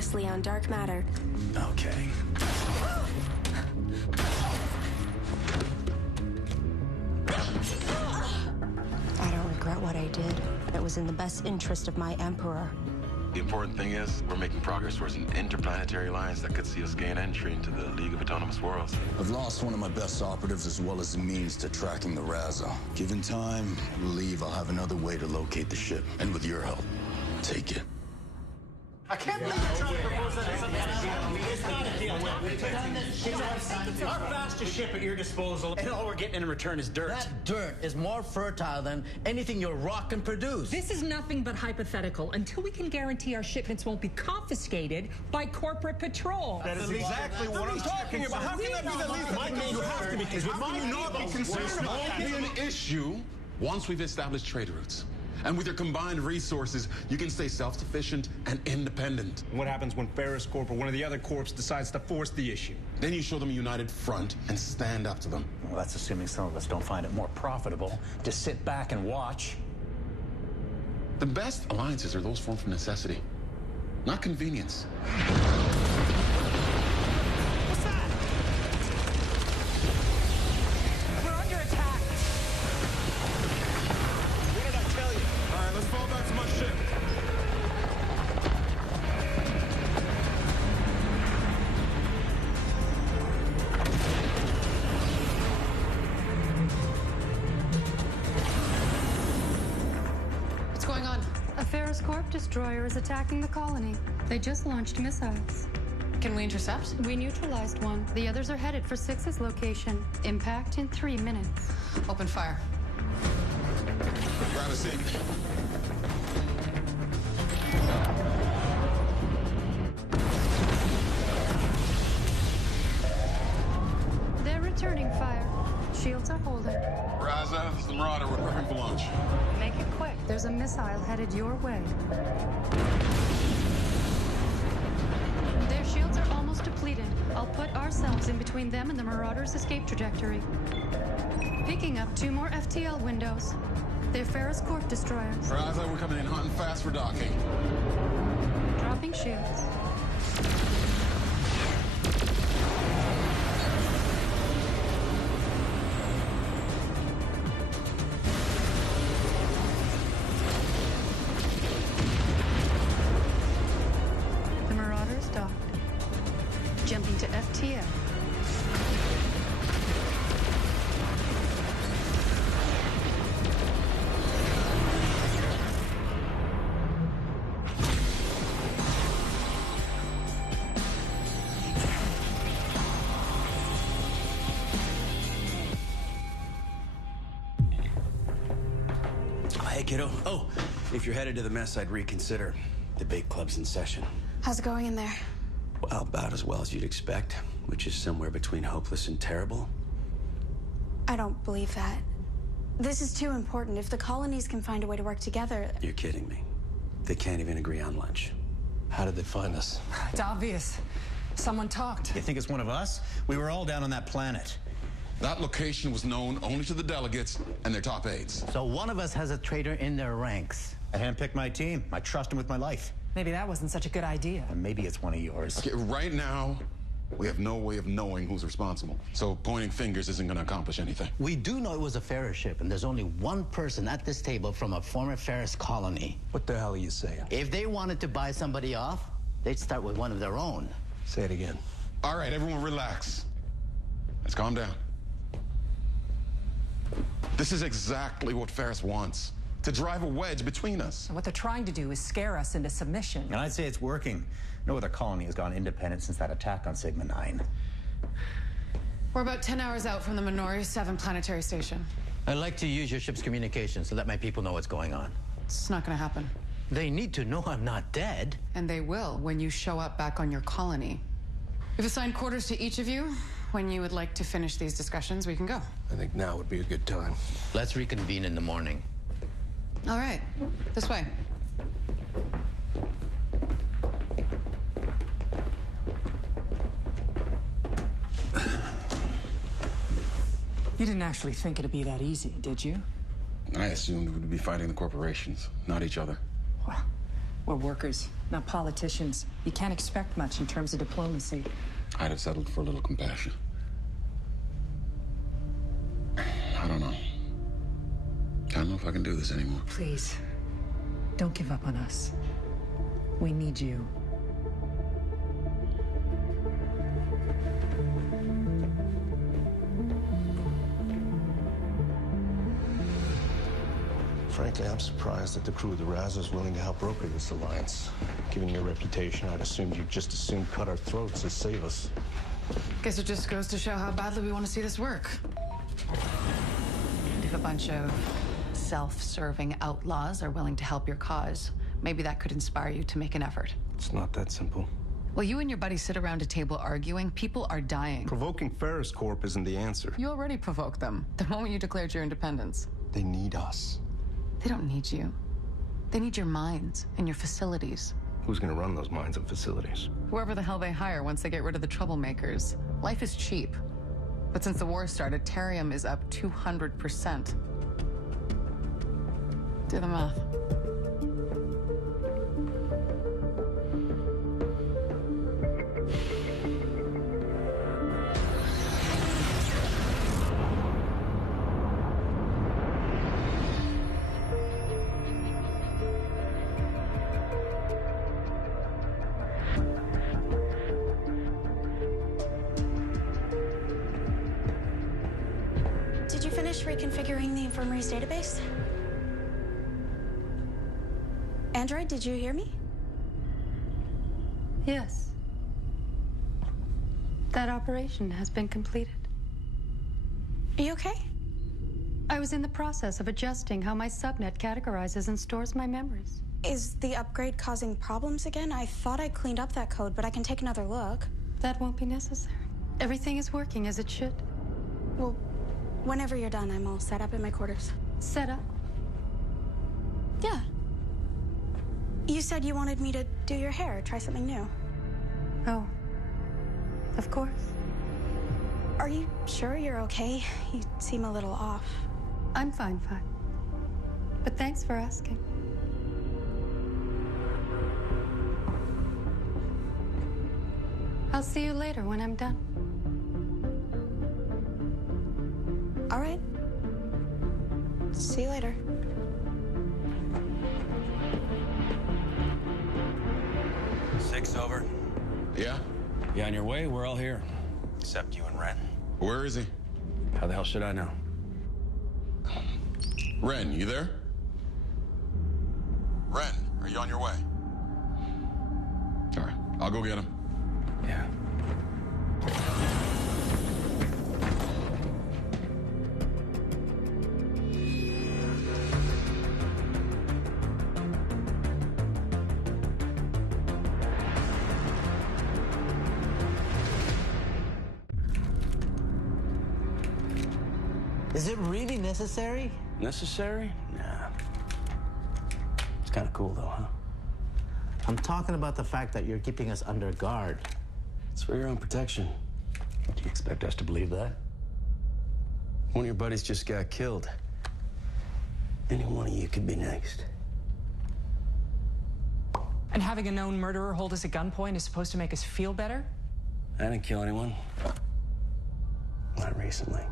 previously on Dark Matter. Okay. I don't regret what I did. It was in the best interest of my Emperor. The important thing is we're making progress towards an interplanetary alliance that could see us gain entry into the League of Autonomous Worlds. I've lost one of my best operatives as well as the means to tracking the Raza. Given time, I believe I'll have another way to locate the ship. And with your help, take it. I can't believe you're trying to propose that as something. It's not a deal. It's our fastest ship at your disposal, and all we're getting in return is dirt. That dirt is more fertile than anything your rock can produce. This is nothing but hypothetical until we can guarantee our shipments won't be confiscated by corporate patrol. That is exactly what I'm talking about. How can that be the least? Michael, you have to be concerned. How can you not be concerned about that? It won't be an issue once we've established trade routes. And with your combined resources, you can stay self-sufficient and independent. What happens when Ferris Corp or one of the other corps decides to force the issue? Then you show them a united front and stand up to them. Well, that's assuming some of us don't find it more profitable to sit back and watch. The best alliances are those formed from necessity, not convenience. What's that? We're under attack. What did I tell you? All right, let's fall back to my ship. What's going on? A Ferris Corp destroyer is attacking the colony. They just launched missiles. Can we intercept? We neutralized one. The others are headed for 6's location. Impact in 3 minutes. Open fire. Grab a seat. They're returning fire. Shields are holding. Raza, this is the Marauder. We're prepping for launch. Make it quick. There's a missile headed your way. Their shields are almost depleted. I'll put ourselves in between them and the Marauder's escape trajectory. Picking up 2 more FTL windows. They're Ferris Corp destroyers. Raza, we're coming in hot and fast for docking. Dropping shields. The Marauders docked. Jumping to FTL. Hey, kiddo. Oh, if you're headed to the mess, I'd reconsider. The big club's in session. How's it going in there? Well, about as well as you'd expect, which is somewhere between hopeless and terrible. I don't believe that. This is too important. If the colonies can find a way to work together... You're kidding me. They can't even agree on lunch. How did they find us? It's obvious. Someone talked. You think it's one of us? We were all down on that planet. That location was known only to the delegates and their top aides. So one of us has a traitor in their ranks. I handpicked my team. I trust them with my life. Maybe that wasn't such a good idea. And maybe it's one of yours. Okay, right now, we have no way of knowing who's responsible. So pointing fingers isn't going to accomplish anything. We do know it was a Ferris ship, and there's only one person at this table from a former Ferris colony. What the hell are you saying? If they wanted to buy somebody off, they'd start with one of their own. Say it again. All right, everyone relax. Let's calm down. This is exactly what Ferris wants. To drive a wedge between us. What they're trying to do is scare us into submission. And I'd say it's working. No other colony has gone independent since that attack on Sigma 9. We're about 10 hours out from the Minori 7 planetary station. I'd like to use your ship's communications to let my people know what's going on. It's not gonna happen. They need to know I'm not dead. And they will when you show up back on your colony. We've assigned quarters to each of you. When you would like to finish these discussions, we can go. I think now would be a good time. Let's reconvene in the morning. All right, this way. You didn't actually think it'd be that easy, did you? I assumed we'd be fighting the corporations, not each other. Well, we're workers. Now, politicians, you can't expect much in terms of diplomacy. I'd have settled for a little compassion. I don't know. I don't know if I can do this anymore. Please, don't give up on us. We need you. Frankly, I'm surprised that the crew of the Raza is willing to help broker this alliance. Given your reputation, I'd assumed you'd just as soon cut our throats as save us. Guess it just goes to show how badly we want to see this work. And if a bunch of self-serving outlaws are willing to help your cause, maybe that could inspire you to make an effort. It's not that simple. Well, you and your buddies sit around a table arguing. People are dying. Provoking Ferris Corp isn't the answer. You already provoked them the moment you declared your independence. They need us. They don't need you. They need your mines and your facilities. Who's gonna run those mines and facilities? Whoever the hell they hire once they get rid of the troublemakers. Life is cheap. But since the war started, Terrium is up 200%. Do the math. Did you finish reconfiguring the infirmary's database? Android, did you hear me? Yes. That operation has been completed. Are you okay? I was in the process of adjusting how my subnet categorizes and stores my memories. Is the upgrade causing problems again? I thought I cleaned up that code, but I can take another look. That won't be necessary. Everything is working as it should. Well, whenever you're done, I'm all set up in my quarters. Set up? Yeah. You said you wanted me to do your hair, try something new. Oh, of course. Are you sure you're okay? You seem a little off. I'm fine. But thanks for asking. I'll see you later when I'm done. All right. See you later. Six over. Yeah? You on your way? We're all here. Except you and Ren. Where is he? How the hell should I know? Ren, you there? Ren, are you on your way? All right, I'll go get him. Yeah. Is it really necessary? Necessary? Nah. It's kind of cool, though, huh? I'm talking about the fact that you're keeping us under guard. It's for your own protection. Do you expect us to believe that? One of your buddies just got killed. Any one of you could be next. And having a known murderer hold us at gunpoint is supposed to make us feel better? I didn't kill anyone. Not recently.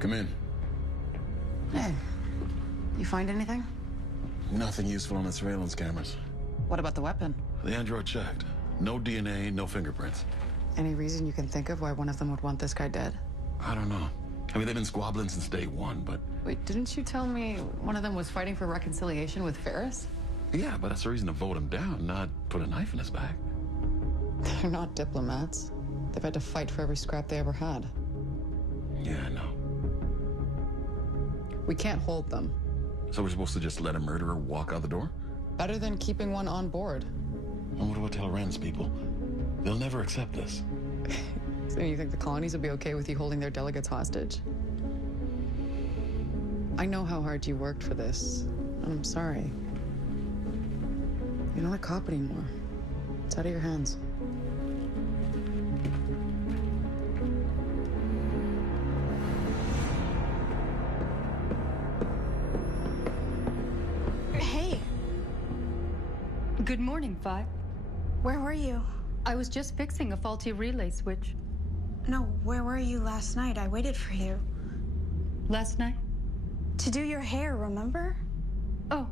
Come in. Hey, you find anything? Nothing useful on the surveillance cameras. What about the weapon? The android checked. No DNA, no fingerprints. Any reason you can think of why one of them would want this guy dead? I don't know. I mean, they've been squabbling since day one, but... Wait, didn't you tell me one of them was fighting for reconciliation with Ferris? Yeah, but that's a reason to vote him down, not put a knife in his back. They're not diplomats. They've had to fight for every scrap they ever had. Yeah, I know. We can't hold them. So we're supposed to just let a murderer walk out the door? Better than keeping one on board. And what do I tell Ren's people? They'll never accept this. So you think the colonies will be okay with you holding their delegates hostage? I know how hard you worked for this, and I'm sorry. You're not a cop anymore. It's out of your hands. Good morning, Five. Where were you? I was just fixing a faulty relay switch. No, where were you last night? I waited for you. Last night? To do your hair, remember? Oh.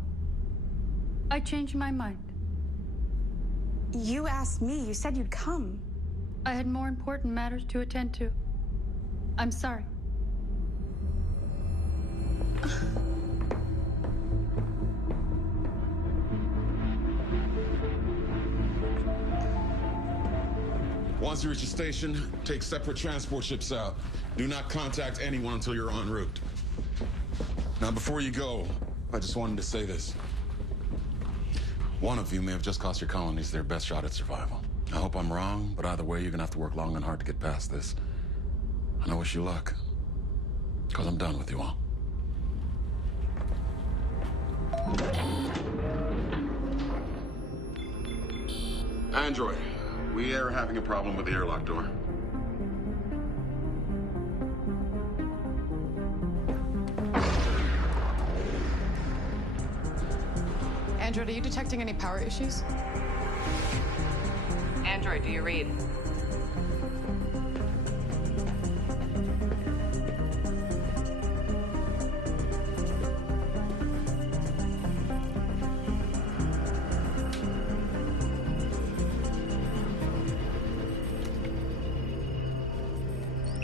I changed my mind. You asked me. You said you'd come. I had more important matters to attend to. I'm sorry. Once you reach the station, take separate transport ships out. Do not contact anyone until you're en route. Now, before you go, I just wanted to say this. One of you may have just cost your colonies their best shot at survival. I hope I'm wrong, but either way, you're gonna have to work long and hard to get past this. And I wish you luck, because I'm done with you all. Android, we are having a problem with the airlock door. Android, are you detecting any power issues? Android, do you read?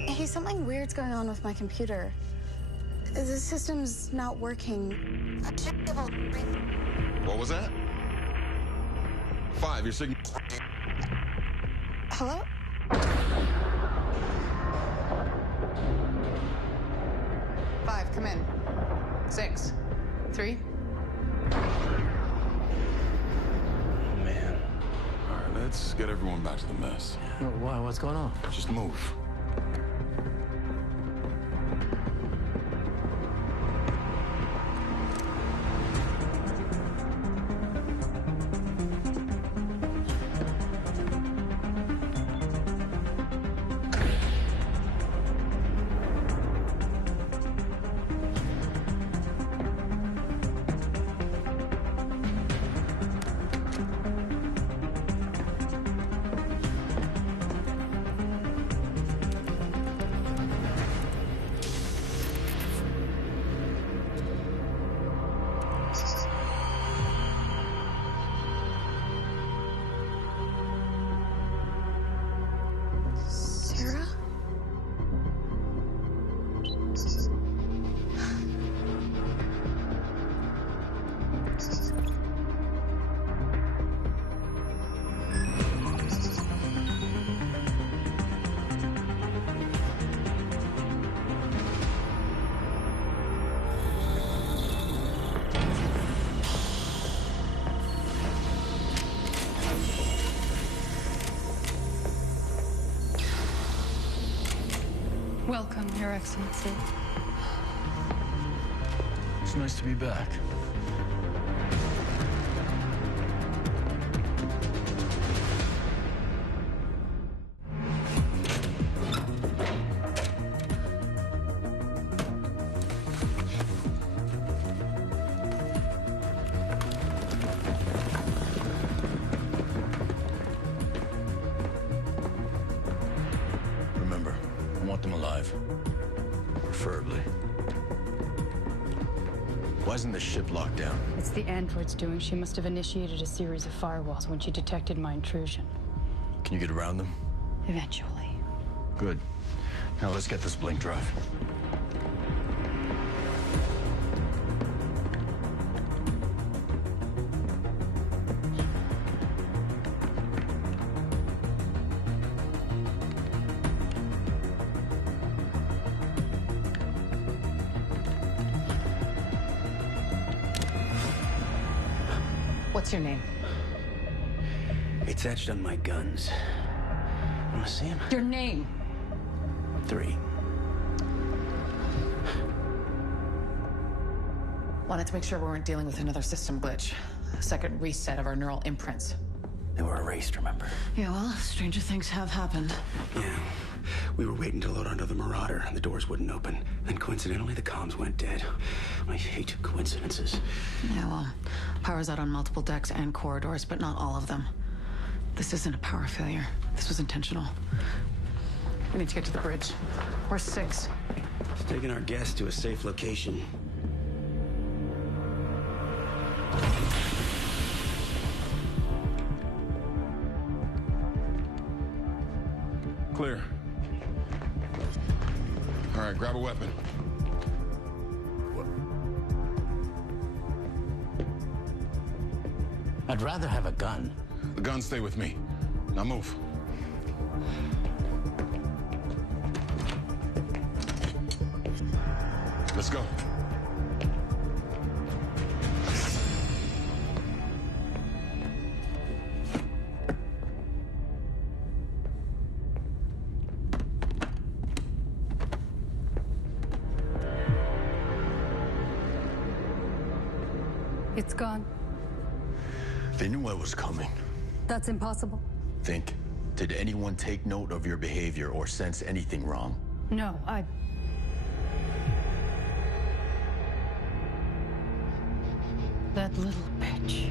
Hey, something weird's going on with my computer. The system's not working. What was that? 5, your signal. Hello? 5, come in. 6, 3. Man. All right, let's get everyone back to the mess. Why? What's going on? Just move. Sarah? Welcome, Your Excellency. It's nice to be back. Remember, I want them alive. Preferably. Why isn't the ship locked down? It's the android's doing. She must have initiated a series of firewalls when she detected my intrusion. Can you get around them? Eventually. Good. Now let's get this blink drive. What's your name? It's etched on my guns. Wanna see him? Your name. 3. Wanted to make sure we weren't dealing with another system glitch. A second reset of our neural imprints. They were erased, remember? Yeah, well, stranger things have happened. Yeah. We were waiting to load onto the Marauder, and the doors wouldn't open. Then coincidentally, the comms went dead. I hate coincidences. Yeah, well, power's out on multiple decks and corridors, but not all of them. This isn't a power failure. This was intentional. We need to get to the bridge. We're 6. It's taking our guests to a safe location. Clear. All right, grab a weapon. I'd rather have a gun. The gun stay with me. Now move. Let's go. It's gone. They knew I was coming. That's impossible. Think. Did anyone take note of your behavior or sense anything wrong? No, That little bitch.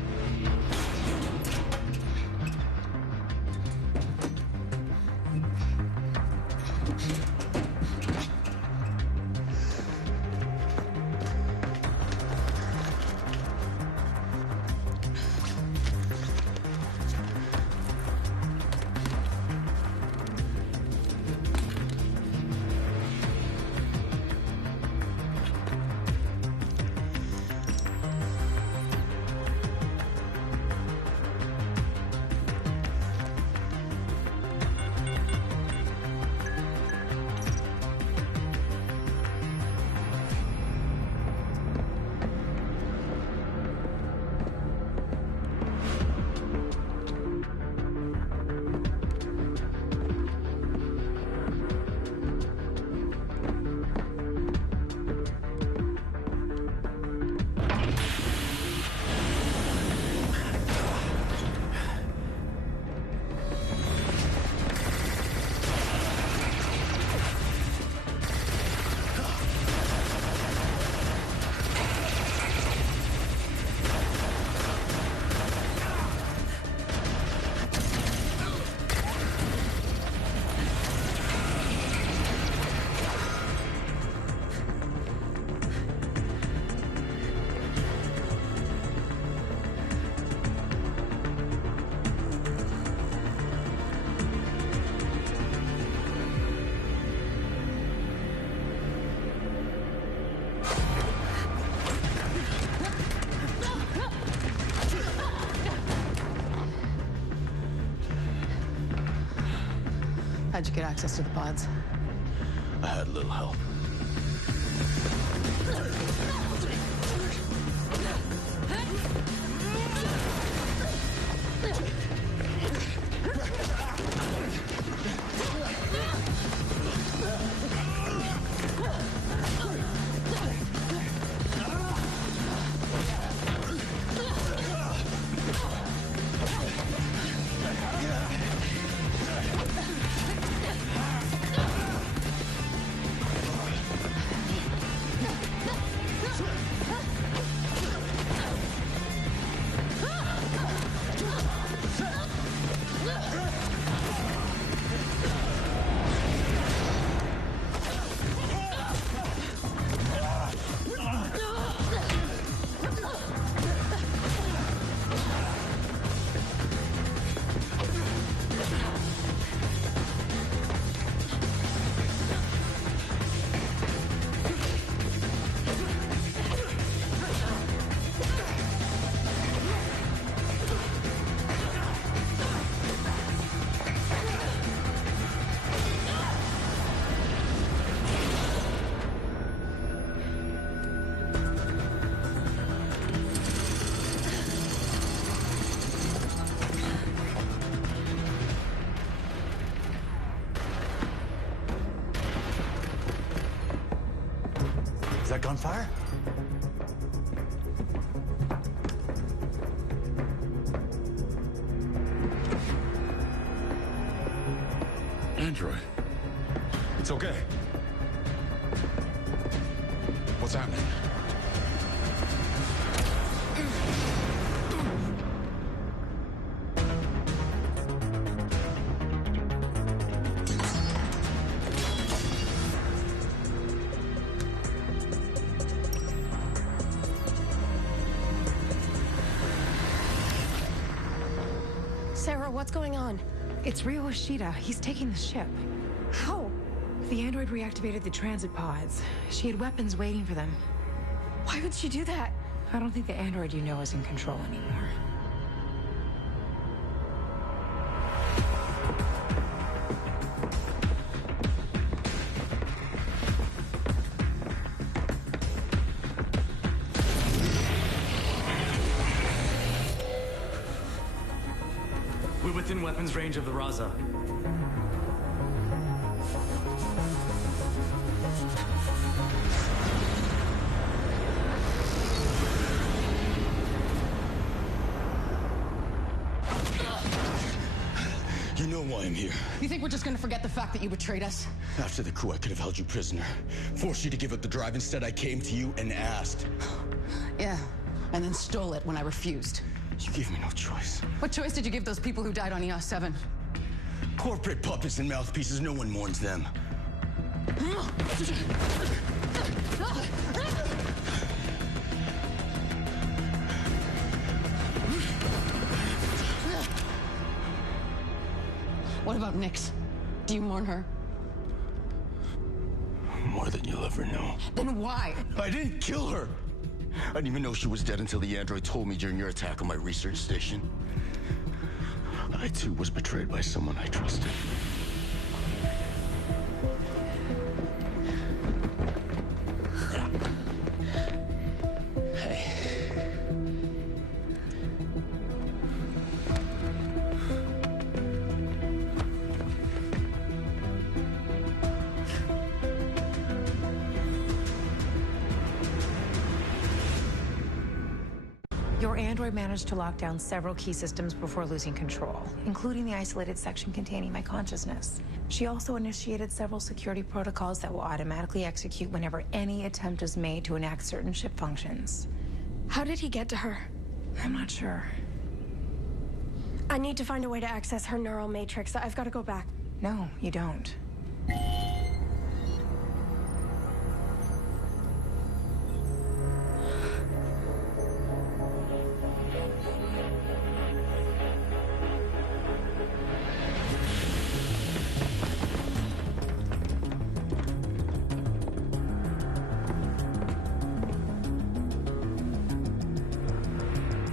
How'd you get access to the pods? I had a little help. Is that gunfire? Android. It's okay. What's happening? Sarah, what's going on? It's Ryo Ishida. He's taking the ship. How? The android reactivated the transit pods. She had weapons waiting for them. Why would she do that? I don't think the android you know is in control anymore. We're within weapons range of the Raza. You know why I'm here. You think we're just gonna forget the fact that you betrayed us? After the coup, I could have held you prisoner, forced you to give up the drive. Instead, I came to you and asked. Yeah, and then stole it when I refused. You gave me no choice. What choice did you give those people who died on EOS 7? Corporate puppets and mouthpieces, no one mourns them. What about Nyx? Do you mourn her? More than you'll ever know. Then why? I didn't kill her! I didn't even know she was dead until the android told me during your attack on my research station. I, too, was betrayed by someone I trusted. Hey. Your android managed to lock down several key systems before losing control, including the isolated section containing my consciousness. She also initiated several security protocols that will automatically execute whenever any attempt is made to enact certain ship functions. How did he get to her? I'm not sure. I need to find a way to access her neural matrix. I've got to go back. No, you don't.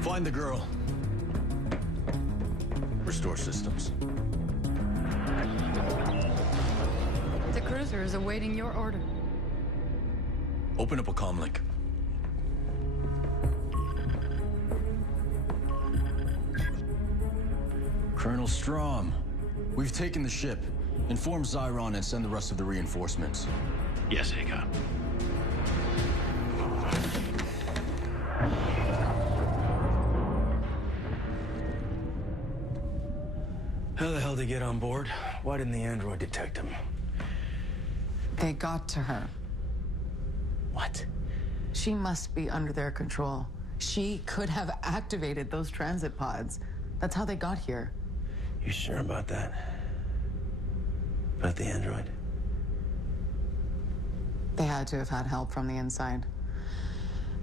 Find the girl. Restore systems. The cruiser is awaiting your order. Open up a comlink. Colonel Strom, we've taken the ship. Inform Zyron and send the rest of the reinforcements. Yes, Hagar. How the hell did he get on board? Why didn't the android detect him? They got to her. What? She must be under their control. She could have activated those transit pods. That's how they got here. You sure about that? About the android? They had to have had help from the inside.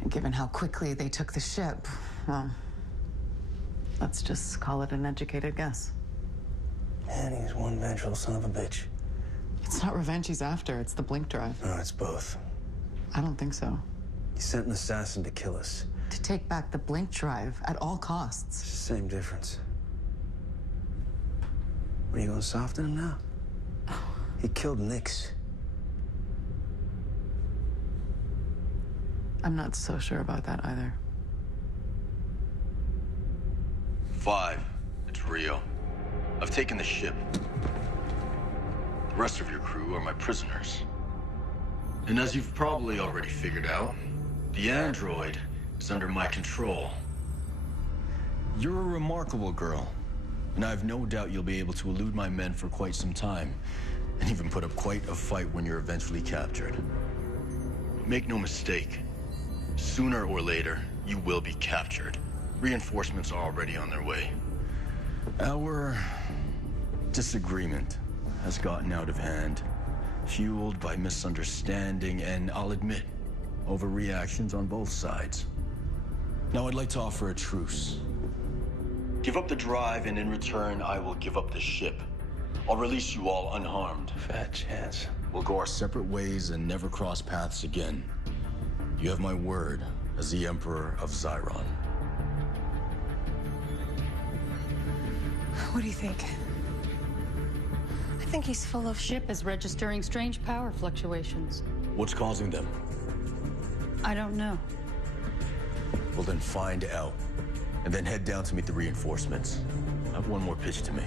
And given how quickly they took the ship, well, let's just call it an educated guess. Man, he's one vengeful son of a bitch. It's not revenge he's after, it's the blink drive. No, it's both. I don't think so. He sent an assassin to kill us. To take back the blink drive at all costs. It's the same difference. What, are you going soft on him now? He killed Nyx. I'm not so sure about that either. 5. It's Ryo. I've taken the ship. The rest of your crew are my prisoners. And as you've probably already figured out, the android is under my control. You're a remarkable girl, and I have no doubt you'll be able to elude my men for quite some time. and even put up quite a fight when you're eventually captured. Make no mistake, sooner or later, you will be captured. Reinforcements are already on their way. Our disagreement has gotten out of hand, fueled by misunderstanding and, I'll admit, overreactions on both sides. Now I'd like to offer a truce. Give up the drive, and in return, I will give up the ship. I'll release you all unharmed. Fat chance. We'll go our separate ways and never cross paths again. You have my word as the Emperor of Xiron. What do you think? I think he's full of shit. Ship is registering strange power fluctuations. What's causing them? I don't know. Well, then find out. And then head down to meet the reinforcements. I have one more pitch to make.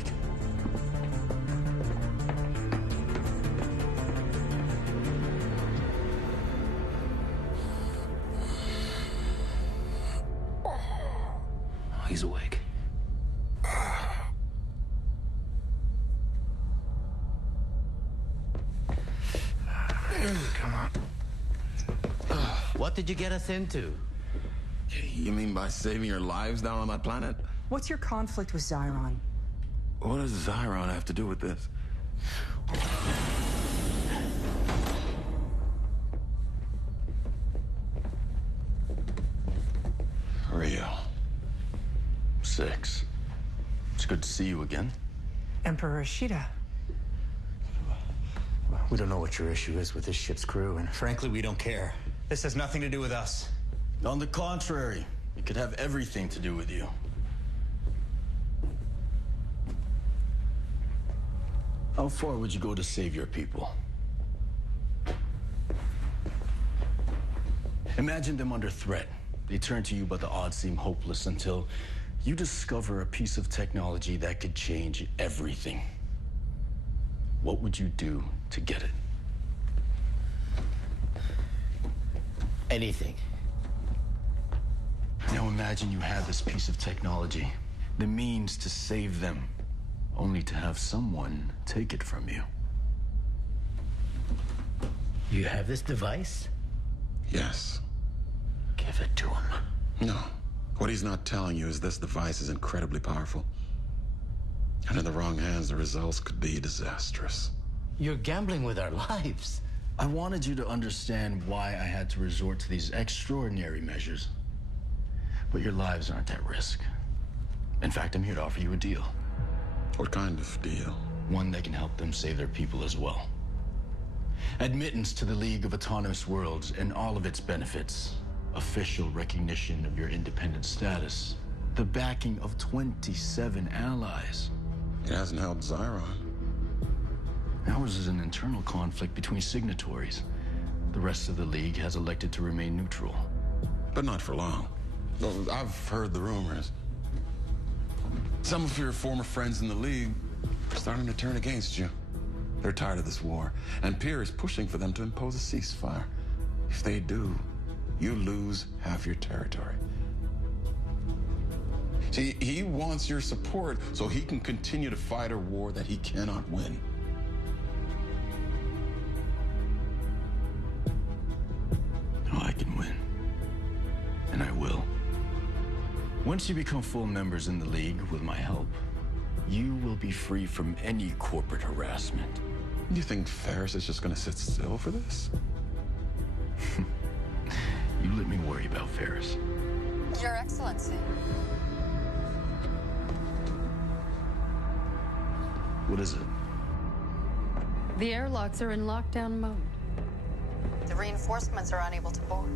He's awake. Come on. What did you get us into? You mean by saving your lives down on that planet? What's your conflict with Xiron? What does Xiron have to do with this? Rio. 6. It's good to see you again. Emperor Ishida. We don't know what your issue is with this ship's crew, and frankly, we don't care. This has nothing to do with us. On the contrary, it could have everything to do with you. How far would you go to save your people? Imagine them under threat. They turn to you, but the odds seem hopeless until you discover a piece of technology that could change everything. What would you do to get it? Anything. Now imagine you had this piece of technology, the means to save them, only to have someone take it from you. You have this device? Yes. Give it to him. No. What he's not telling you is this device is incredibly powerful. And in the wrong hands, the results could be disastrous. You're gambling with our lives. I wanted you to understand why I had to resort to these extraordinary measures. But your lives aren't at risk. In fact, I'm here to offer you a deal. What kind of deal? One that can help them save their people as well. Admittance to the League of Autonomous Worlds and all of its benefits. Official recognition of your independent status. The backing of 27 allies. It hasn't helped Xiron. Ours is an internal conflict between signatories. The rest of the League has elected to remain neutral. But not for long. I've heard the rumors. Some of your former friends in the League are starting to turn against you. They're tired of this war, and Pierre is pushing for them to impose a ceasefire. If they do, you lose half your territory. See, he wants your support so he can continue to fight a war that he cannot win. Oh, I can win. And I will. Once you become full members in the League with my help, you will be free from any corporate harassment. You think Ferris is just gonna sit still for this? You let me worry about Ferris. Your Excellency. What is it? The airlocks are in lockdown mode. The reinforcements are unable to board.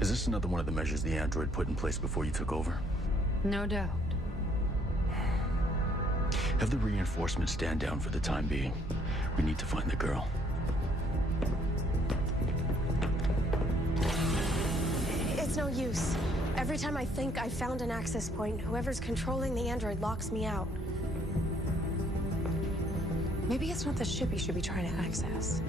Is this another one of the measures the android put in place before you took over? No doubt. Have the reinforcements stand down for the time being. We need to find the girl. It's no use. Every time I think I've found an access point, whoever's controlling the android locks me out. Maybe it's not the ship you should be trying to access.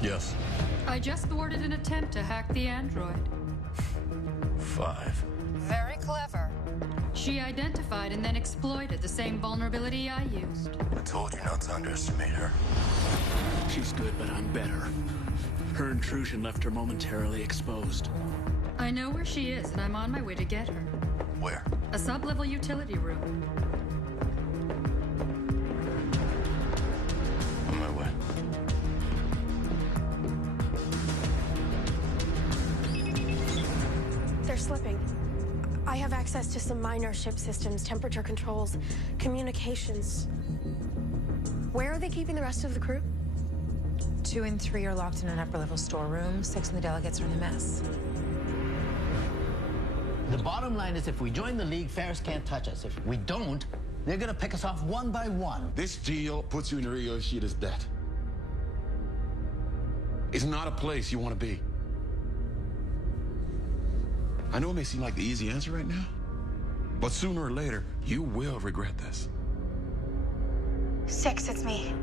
Yes. I just thwarted an attempt to hack the android. 5. Very clever. She identified and then exploited the same vulnerability I used. I told you not to underestimate her. She's good, but I'm better. Her intrusion left her momentarily exposed. I know where she is, and I'm on my way to get her. Where? A sub-level utility room. On my way. They're slipping. I have access to some minor ship systems, temperature controls, communications. Where are they keeping the rest of the crew? 2 and 3 are locked in an upper-level storeroom. 6 of the delegates are in the mess. The bottom line is if we join the League, Ferris can't touch us. If we don't, they're gonna pick us off one by one. This deal puts you in Rio Ishida's debt. It's not a place you want to be. I know it may seem like the easy answer right now, but sooner or later, you will regret this. 6, it's me.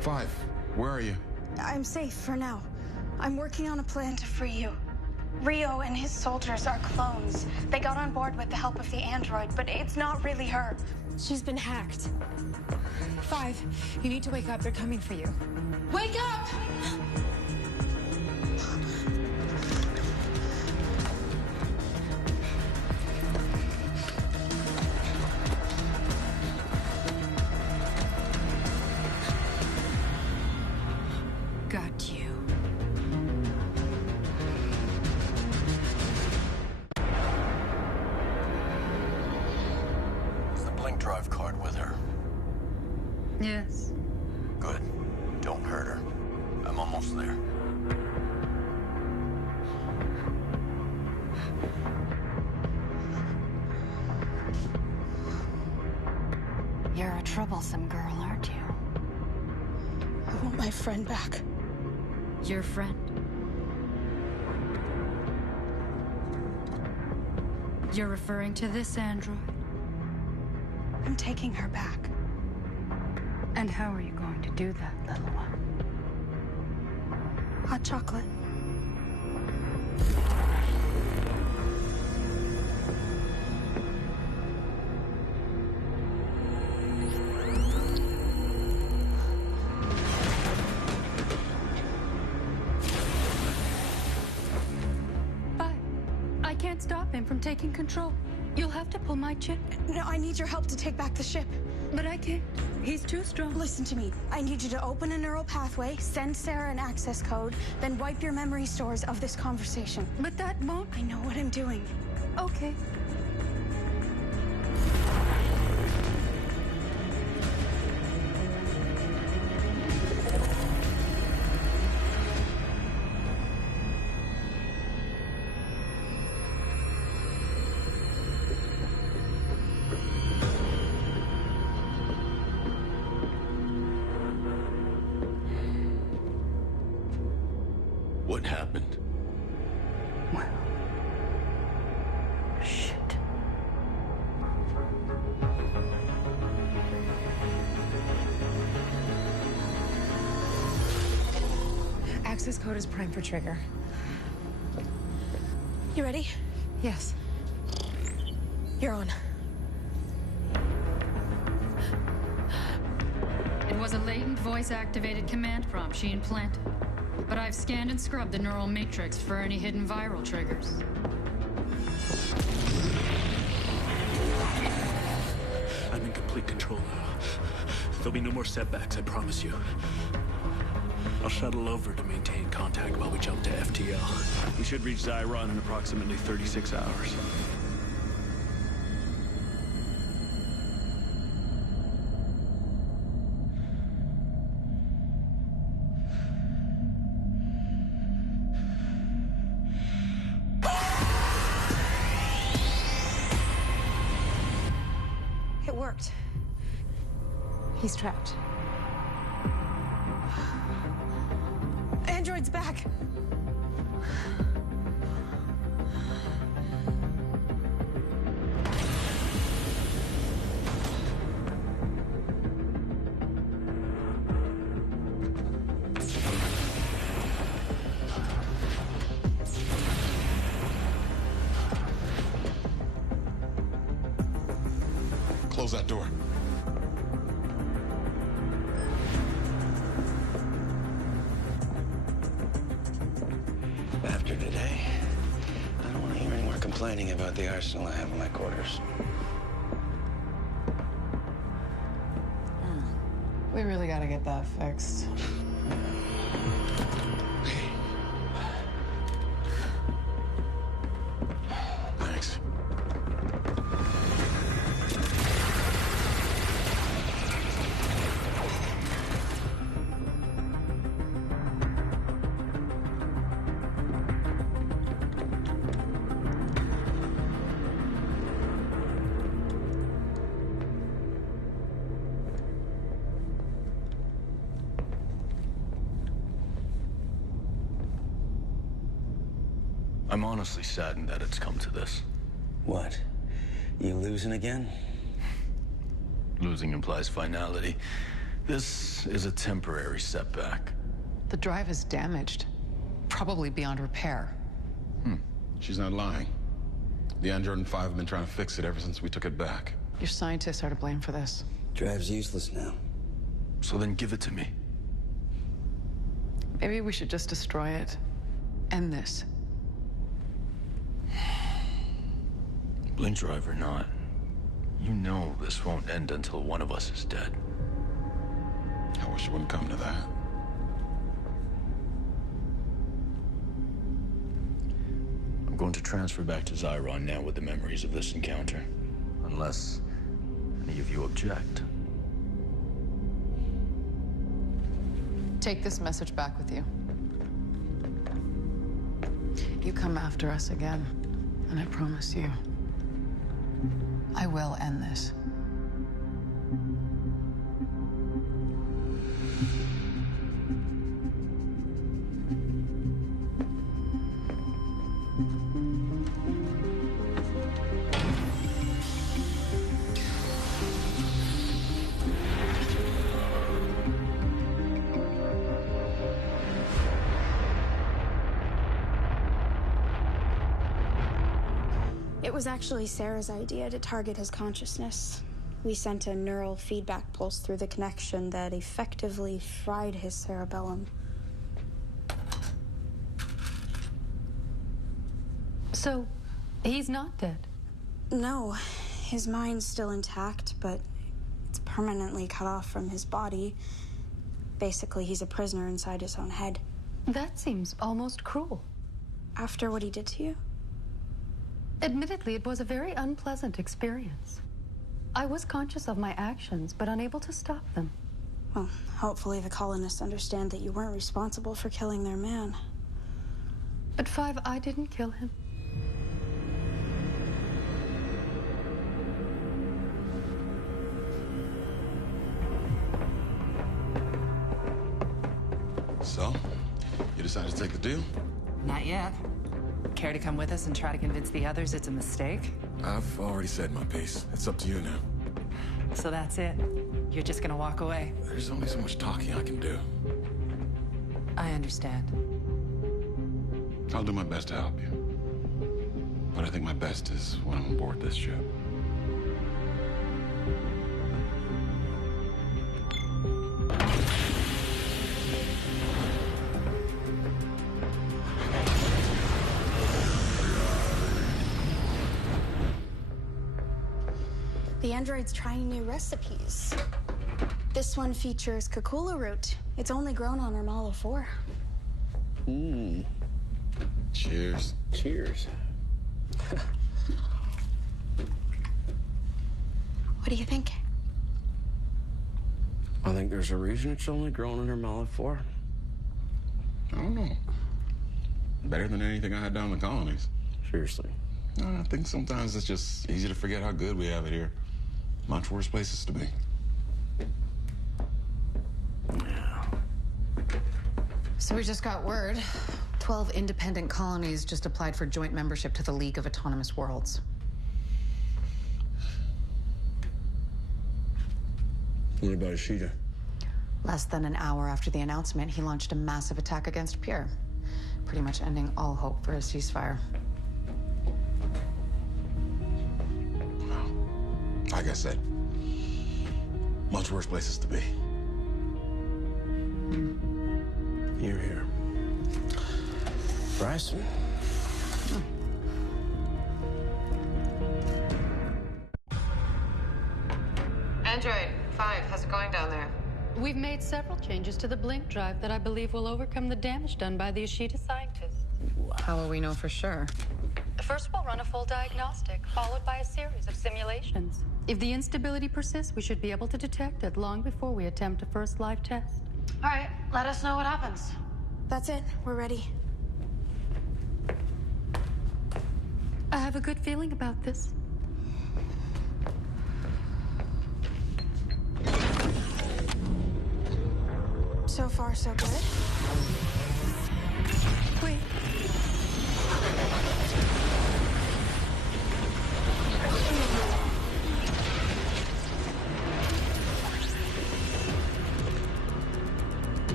5, where are you? I'm safe for now. I'm working on a plan to free you. Rio and his soldiers are clones. They got on board with the help of the android, but it's not really her. She's been hacked. 5, you need to wake up. They're coming for you. Wake up! Got you. Is the blink drive card with her? Yes. Good. Don't hurt her. I'm almost there. You're a troublesome girl, aren't you? I want my friend back. Your friend. You're referring to this android? I'm taking her back. And how are you going to do that, little one? Hot chocolate. I can't stop him from taking control. You'll have to pull my chip. No, I need your help to take back the ship. But I can't. He's too strong. Listen to me. I need you to open a neural pathway, send Sarah an access code, then wipe your memory stores of this conversation. But that won't... I know what I'm doing. Okay. What happened? Well, shit. Access code is prime for trigger. You ready? Yes. You're on. It was a latent voice-activated command prompt she implanted. But I've scanned and scrubbed the neural matrix for any hidden viral triggers. I'm in complete control now. There'll be no more setbacks, I promise you. I'll shuttle over to maintain contact while we jump to FTL. We should reach Zyron in approximately 36 hours. It worked. He's trapped. Android's back. Close that door. After today, I don't want to hear any more complaining about the arsenal I have in my quarters. We really gotta get that fixed. Thanks. I'm honestly saddened that it's come to this. What? You losing again? Losing implies finality. This is a temporary setback. The drive is damaged, probably beyond repair. She's not lying. The Android and 5 have been trying to fix it ever since we took it back. Your scientists are to blame for this. Drive's useless now. So then give it to me. Maybe we should just destroy it. End this. Blink drive or not, you know this won't end until one of us is dead. I wish it wouldn't come to that. I'm going to transfer back to Zyron now with the memories of this encounter. Unless any of you object. Take this message back with you. You come after us again, and I promise you, I will end this. It was actually Sarah's idea to target his consciousness. We sent a neural feedback pulse through the connection that effectively fried his cerebellum. So, he's not dead? No, his mind's still intact, but it's permanently cut off from his body. Basically, he's a prisoner inside his own head. That seems almost cruel. After what he did to you? Admittedly, it was a very unpleasant experience. I was conscious of my actions, but unable to stop them. Well, hopefully the colonists understand that you weren't responsible for killing their man. But 5, I didn't kill him. So, you decided to take the deal? Not yet. Care to come with us and try to convince the others it's a mistake? I've already said my piece. It's up to you now. So that's it. You're just gonna walk away. There's only so much talking I can do. I understand. I'll do my best to help you. But I think my best is when I'm aboard this ship. The android's trying new recipes. This one features Kakula root. It's only grown on Ramallah 4. Cheers. Cheers. What do you think? I think there's a reason it's only grown in Ramallah 4. I don't know. Better than anything I had down in the colonies. Seriously. I think sometimes it's just easy to forget how good we have it here. Much worse places to be. Yeah. So we just got word. 12 independent colonies just applied for joint membership to the League of Autonomous Worlds. What about Ishida? Less than an hour after the announcement, he launched a massive attack against Pierre, pretty much ending all hope for a ceasefire. Like I said, Much worse places to be. You're here. Bryson. Android 5, how's it going down there? We've made several changes to the blink drive that I believe will overcome the damage done by the Ishida scientists. How will we know for sure? First, we'll run a full diagnostic, followed by a series of simulations. If the instability persists, we should be able to detect it long before we attempt a first live test. All right, let us know what happens. That's it. We're ready. I have a good feeling about this. So far, so good.